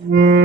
Mm.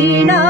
Christina.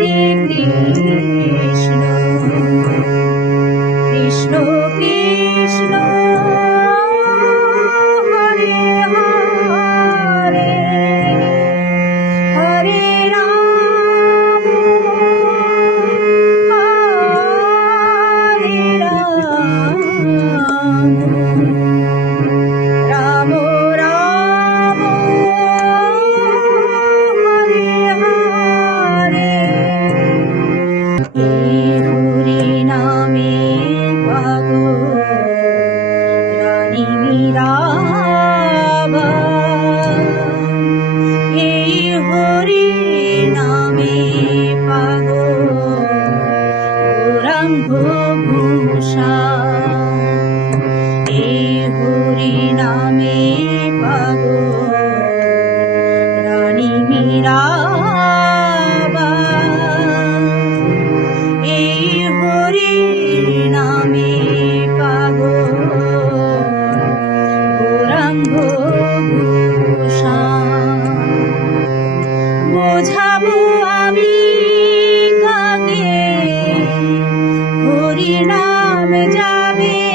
Krishna Krishna Krishna আমি কাকে হরিনাম যাবে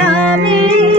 নামে